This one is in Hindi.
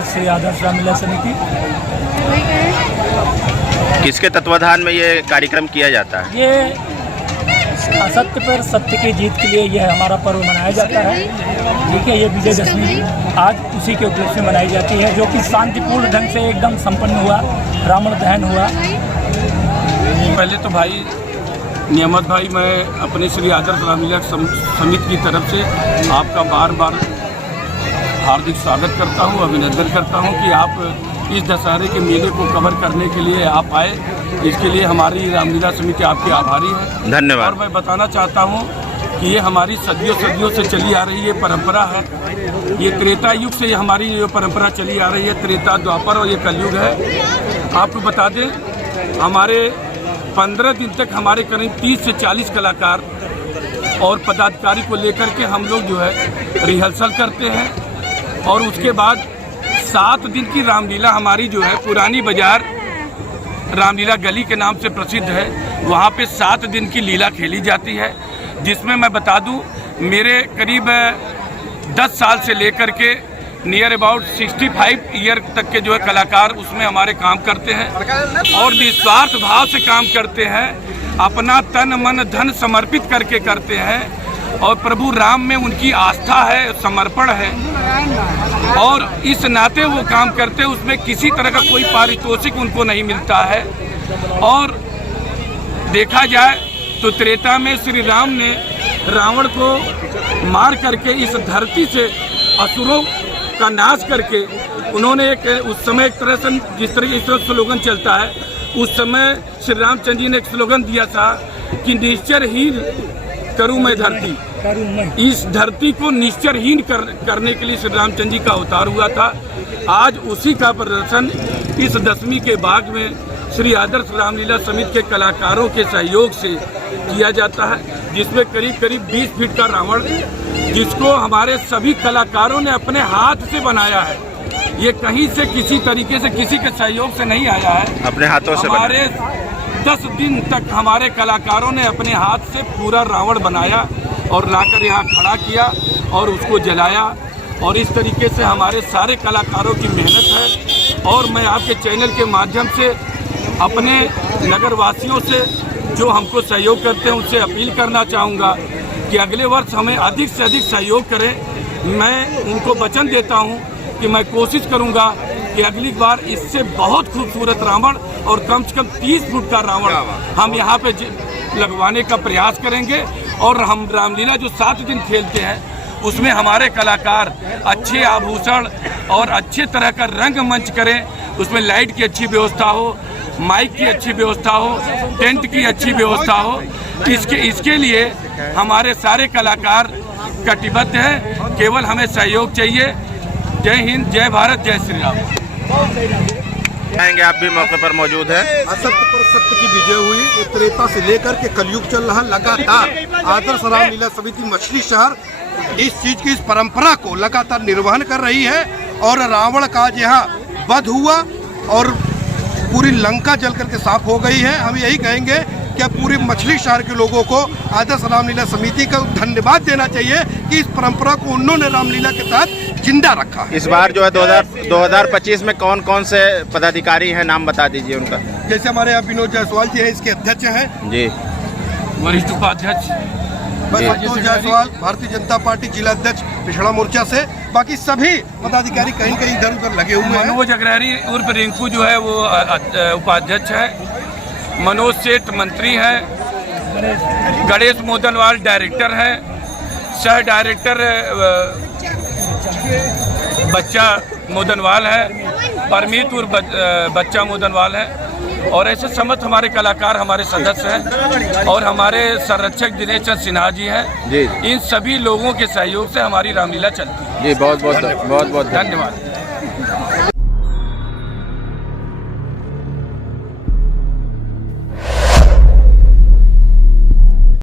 अध्यक्ष श्री आदर्श रामलीला समिति। किसके तत्वाधान में ये कार्यक्रम किया जाता है? ये असत्य पर सत्य की जीत के लिए यह हमारा पर्व मनाया जाता है। ठीक है, ये विजयदशमी आज उसी के उपलक्ष्य में मनाई जाती है, जो कि शांतिपूर्ण ढंग से एकदम संपन्न हुआ, रावण दहन हुआ। पहले तो भाई नियमत भाई, मैं अपने श्री आदर्श रामलीला समिति की तरफ से आपका बार बार हार्दिक स्वागत करता हूं, अभिनंदन करता हूं कि आप इस दशहरे के मेले को कवर करने के लिए आप आए। इसके लिए हमारी रामलीला समिति आपकी आभारी है। धन्यवाद। और मैं बताना चाहता हूं कि ये हमारी सदियों से चली आ रही ये परंपरा है। ये त्रेता युग से हमारी ये परंपरा चली आ रही है। त्रेता, द्वापर और ये कलयुग है। आपको बता दें, हमारे 15 दिन तक हमारे करीब 30 से 40 कलाकार और पदाधिकारी को लेकर के हम लोग जो है रिहर्सल करते हैं। और उसके बाद 7 दिन की रामलीला हमारी जो है पुरानी बाजार रामलीला गली के नाम से प्रसिद्ध है। वहाँ पे 7 दिन की लीला खेली जाती है, जिसमें मैं बता दूं मेरे करीब 10 साल से लेकर के नियर अबाउट 65 ईयर तक के जो है कलाकार उसमें हमारे काम करते हैं और निस्वार्थ भाव से काम करते हैं। अपना तन मन धन समर्पित करके करते हैं और प्रभु राम में उनकी आस्था है, समर्पण है और इस नाते वो काम करते हैं। उसमें किसी तरह का कोई पारितोषिक उनको नहीं मिलता है। और देखा जाए तो त्रेता में श्री राम ने रावण को मार करके इस धरती से असुरों का नाश करके उन्होंने उस समय एक तरह से जिस तरह इस तरह स्लोगन चलता है, उस समय श्री रामचंद्र जी ने एक स्लोगन दिया था कि करूं मैं धरती, इस धरती को निश्चरहीन करने के लिए श्री रामचंद्र जी का अवतार हुआ था। आज उसी का प्रदर्शन इस दशमी के भाग में श्री आदर्श रामलीला समिति के कलाकारों के सहयोग से किया जाता है, जिसमें करीब 20 फीट का रावण, जिसको हमारे सभी कलाकारों ने अपने हाथ से बनाया है। ये कहीं से किसी तरीके से किसी के सहयोग से नहीं आया है, अपने हाथों से हमारे 10 दिन तक हमारे कलाकारों ने अपने हाथ से पूरा रावण बनाया और लाकर यहाँ खड़ा किया और उसको जलाया। और इस तरीके से हमारे सारे कलाकारों की मेहनत है। और मैं आपके चैनल के माध्यम से अपने नगर वासियों से जो हमको सहयोग करते हैं उनसे अपील करना चाहूँगा कि अगले वर्ष हमें अधिक से अधिक सहयोग करें। मैं उनको वचन देता हूँ कि मैं कोशिश करूँगा कि अगली बार इससे बहुत खूबसूरत रावण और कम से कम 30 फुट का रावण हम यहाँ पे लगवाने का प्रयास करेंगे। और हम रामलीला जो 7 दिन खेलते हैं उसमें हमारे कलाकार अच्छे आभूषण और अच्छे तरह का रंगमंच करें। उसमें लाइट की अच्छी व्यवस्था हो, माइक की अच्छी व्यवस्था हो, टेंट की अच्छी व्यवस्था हो। इसके लिए हमारे सारे कलाकार कटिबद्ध हैं। केवल हमें सहयोग चाहिए। जय हिंद, जय भारत, जय श्री राम। आप भी मौके पर मौजूद हैं। असत्य पर सत्य की विजय हुई। ये त्रेता से लेकर के कलयुग चल रहा लगातार आदर्श रामलीला समिति मछली शहर इस चीज की, इस परंपरा को लगातार निर्वहन कर रही है। और रावण का यहाँ वध हुआ और पूरी लंका जल करके साफ हो गई है। हम यही कहेंगे कि पूरे मछली शहर के लोगों को आदर्श रामलीला समिति का धन्यवाद देना चाहिए कि इस परंपरा को उन्होंने रामलीला के तहत जिंदा रखा। इस बार जो है 2025 में कौन कौन से पदाधिकारी हैं, नाम बता दीजिए उनका। जैसे हमारे यहाँ विनोद जायसवाल जी हैं, इसके अध्यक्ष हैं जी, वरिष्ठ उपाध्यक्ष संतोष जायसवाल, भारतीय जनता पार्टी जिला अध्यक्ष पिछड़ा मोर्चा से। बाकी सभी पदाधिकारी कहीं कहीं इधर उधर लगे हुए हैं। मनोज अग्रहरी उर्फ रिंकू जो है वो उपाध्यक्ष है। मनोज सेठ मंत्री है। गणेश मोदनवाल डायरेक्टर है। सह डायरेक्टर बच्चा मोदनवाल है। परमीत उर्फ बच्चा मोदनवाल है। और ऐसे समस्त हमारे कलाकार हमारे सदस्य हैं और हमारे संरक्षक दिनेश चंद्र सिन्हा जी हैं। इन सभी लोगों के सहयोग से हमारी रामलीला चलती है। जी बहुत बहुत धन्यवाद।